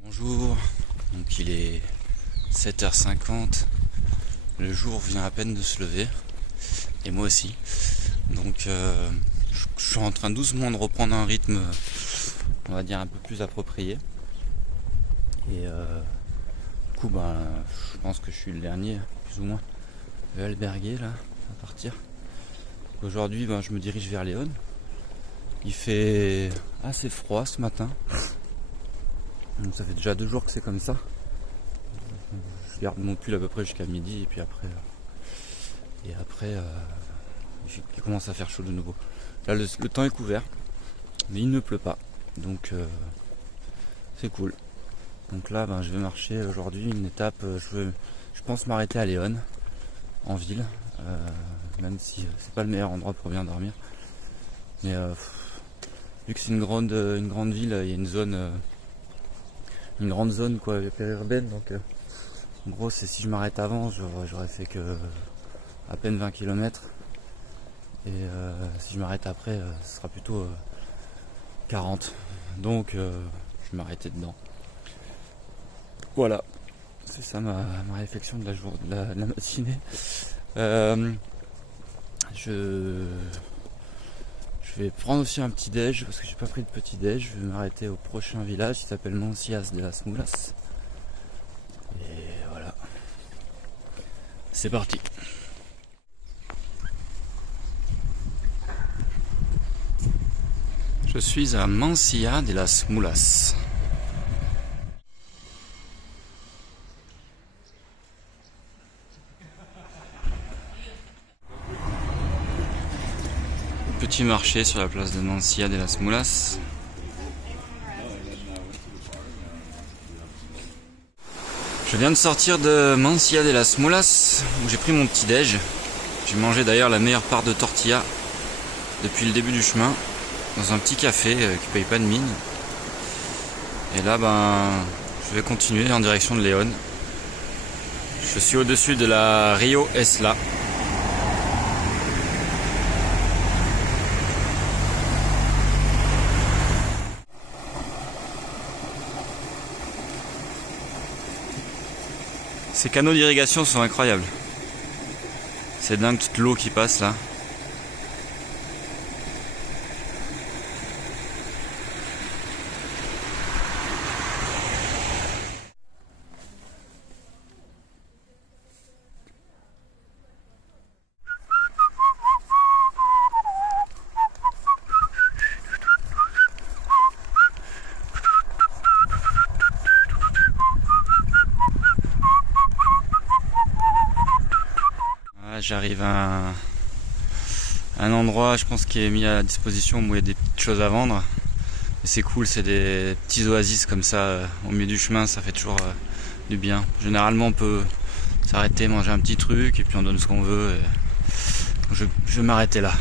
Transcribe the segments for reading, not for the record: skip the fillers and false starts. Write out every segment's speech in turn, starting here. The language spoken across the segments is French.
Bonjour, donc il est 7h50, le jour vient à peine de se lever, et moi aussi, donc je suis en train doucement de reprendre un rythme, on va dire un peu plus approprié, et du coup je pense que je suis le dernier, plus ou moins, le albergué là, à partir. Aujourd'hui je me dirige vers Léon, il fait assez froid ce matin. Donc ça fait déjà 2 jours que c'est comme ça. Je garde mon pull à peu près jusqu'à midi et puis après il commence à faire chaud de nouveau. Là le temps est couvert, mais il ne pleut pas, donc c'est cool. Donc là je vais marcher aujourd'hui une étape. Je pense m'arrêter à Léon, en ville, même si c'est pas le meilleur endroit pour bien dormir. Mais vu que c'est une grande ville, il y a une grande zone quoi, périurbaine, donc en gros c'est si je m'arrête avant j'aurais fait que à peine 20 km et si je m'arrête après ce sera plutôt 40, donc je vais m'arrêter dedans. Voilà, c'est ça ma réflexion de la matinée. Je vais prendre aussi un petit déj parce que j'ai pas pris de petit déj. Je vais m'arrêter au prochain village qui s'appelle Mancias de las Mulas. Et voilà. C'est parti. Je suis à Mancia de las Mulas. Petit marché sur la place de Mancia de las Mulas. Je viens de sortir de Mancia de las Mulas où j'ai pris mon petit déj. J'ai mangé d'ailleurs la meilleure part de tortilla depuis le début du chemin dans un petit café qui paye pas de mine. Et là je vais continuer en direction de Léon. Je suis au-dessus de la Rio Esla. Ces canaux d'irrigation sont incroyables. C'est dingue toute l'eau qui passe là. J'arrive à un endroit, je pense, qui est mis à disposition où il y a des petites choses à vendre. Et c'est cool, c'est des petits oasis comme ça au milieu du chemin, ça fait toujours du bien. Généralement on peut s'arrêter, manger un petit truc et puis on donne ce qu'on veut. Et je vais m'arrêter là.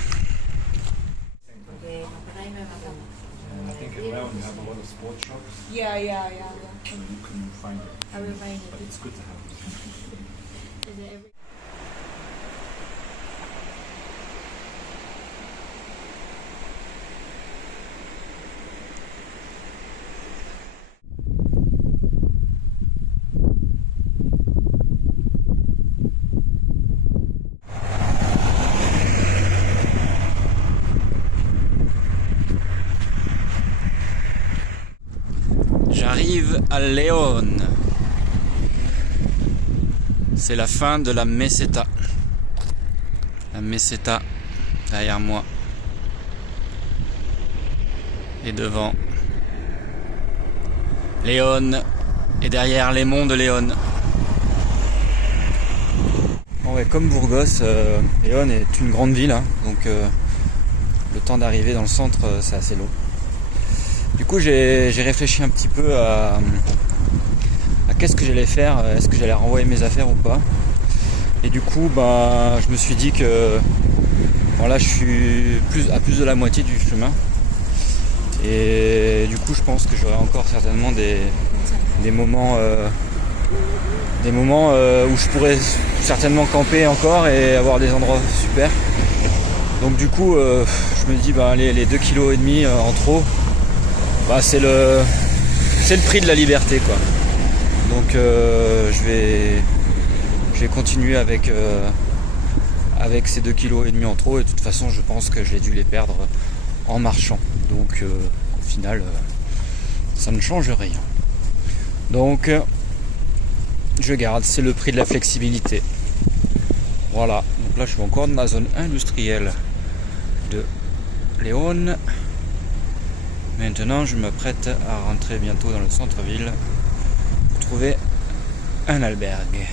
J'arrive à Léon. C'est la fin de la meseta. La meseta derrière moi. Et devant Léon. Et derrière les monts de Léon. Bon ouais, comme Burgos, Léon est une grande ville, hein, donc le temps d'arriver dans le centre c'est assez long. Du coup j'ai réfléchi un petit peu à qu'est-ce que j'allais faire, est-ce que j'allais renvoyer mes affaires ou pas. Et du coup je me suis dit que bon, là je suis à plus de la moitié du chemin. Et du coup je pense que j'aurai encore certainement des moments des moments où je pourrais certainement camper encore et avoir des endroits super. Donc du coup je me dis les 2,5 kg en trop, c'est le prix de la liberté quoi. Donc je vais continuer avec ces 2,5 kg en trop, et de toute façon je pense que j'ai dû les perdre en marchant. Donc au final ça ne change rien. Donc je garde, c'est le prix de la flexibilité. Voilà, donc là je suis encore dans la zone industrielle de Léon. Maintenant je m'apprête à rentrer bientôt dans le centre-ville pour trouver un albergue.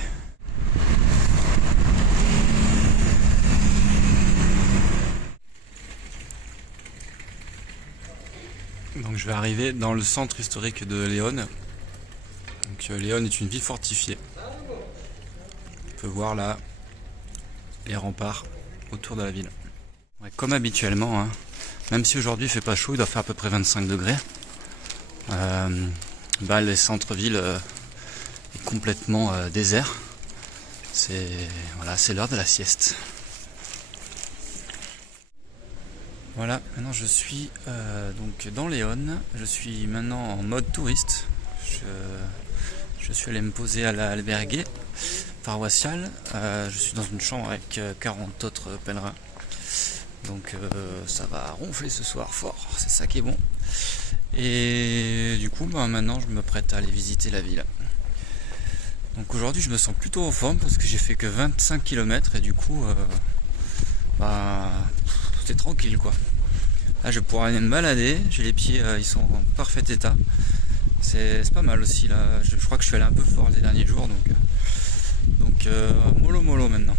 Donc je vais arriver dans le centre historique de Léon. Donc Léon est une ville fortifiée. On peut voir là les remparts autour de la ville. Ouais, comme habituellement, hein, même si aujourd'hui il fait pas chaud, il doit faire à peu près 25 degrés. Le centre-ville est complètement désert. C'est l'heure de la sieste. Voilà, maintenant je suis donc dans Léon. Je suis maintenant en mode touriste. Je suis allé me poser à l'albergue paroissial. Je suis dans une chambre avec 40 autres pèlerins. Donc ça va ronfler ce soir fort, c'est ça qui est bon. Et du coup maintenant je me prête à aller visiter la ville. Donc aujourd'hui je me sens plutôt en forme parce que j'ai fait que 25 km et du coup c'était tranquille quoi. Là je vais pouvoir aller me balader, j'ai les pieds ils sont en parfait état. C'est pas mal aussi là, je crois que je suis allé un peu fort les derniers jours, donc mollo maintenant.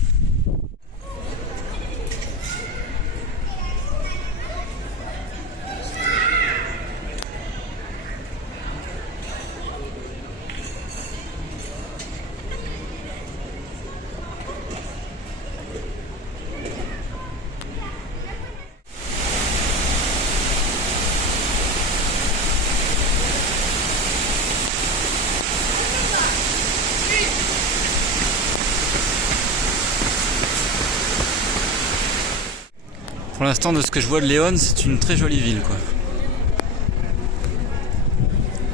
Pour l'instant, de ce que je vois de Léon, c'est une très jolie ville quoi.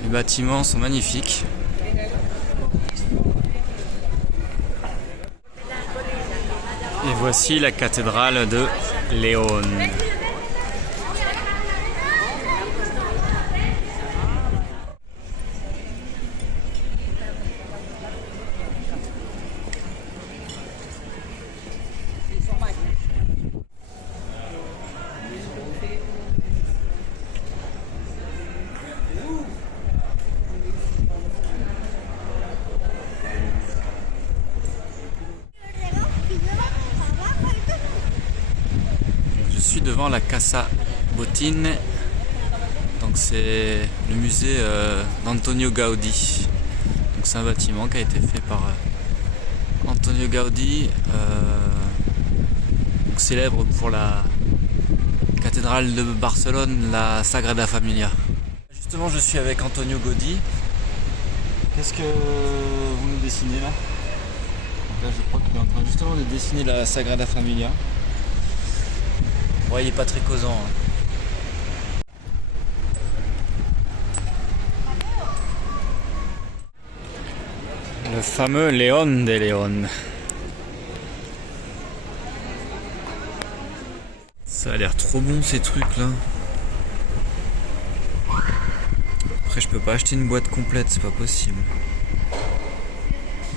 Les bâtiments sont magnifiques. Et voici la cathédrale de Léon. Je suis devant la Casa Botín, donc c'est le musée d'Antonio Gaudí. Donc c'est un bâtiment qui a été fait par Antonio Gaudí, donc célèbre pour la cathédrale de Barcelone, la Sagrada Familia. Justement je suis avec Antonio Gaudí. Qu'est-ce que vous nous dessinez là? Donc là je crois qu'il est en train justement de dessiner la Sagrada Familia. Ouais, il est pas très causant. Hein. Le fameux Léon de Léon. Ça a l'air trop bon ces trucs là. Après je peux pas acheter une boîte complète, c'est pas possible.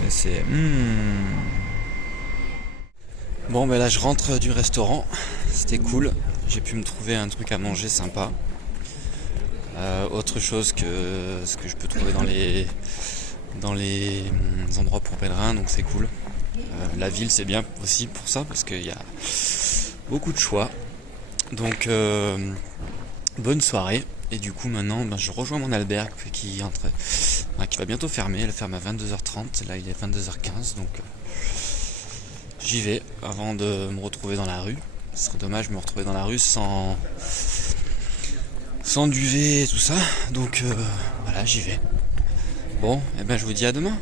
Mais c'est... Bon là je rentre du restaurant. C'était cool, j'ai pu me trouver un truc à manger sympa. Autre chose que ce que je peux trouver dans les endroits pour pèlerins, donc c'est cool. La ville c'est bien aussi pour ça parce qu'il y a beaucoup de choix. Donc bonne soirée. Et du coup maintenant je rejoins mon albergue qui va bientôt fermer. Elle ferme à 22h30, là il est 22h15, donc j'y vais avant de me retrouver dans la rue. Ce serait dommage de me retrouver dans la rue sans duvet et tout ça. Donc voilà, j'y vais. Bon, et je vous dis à demain.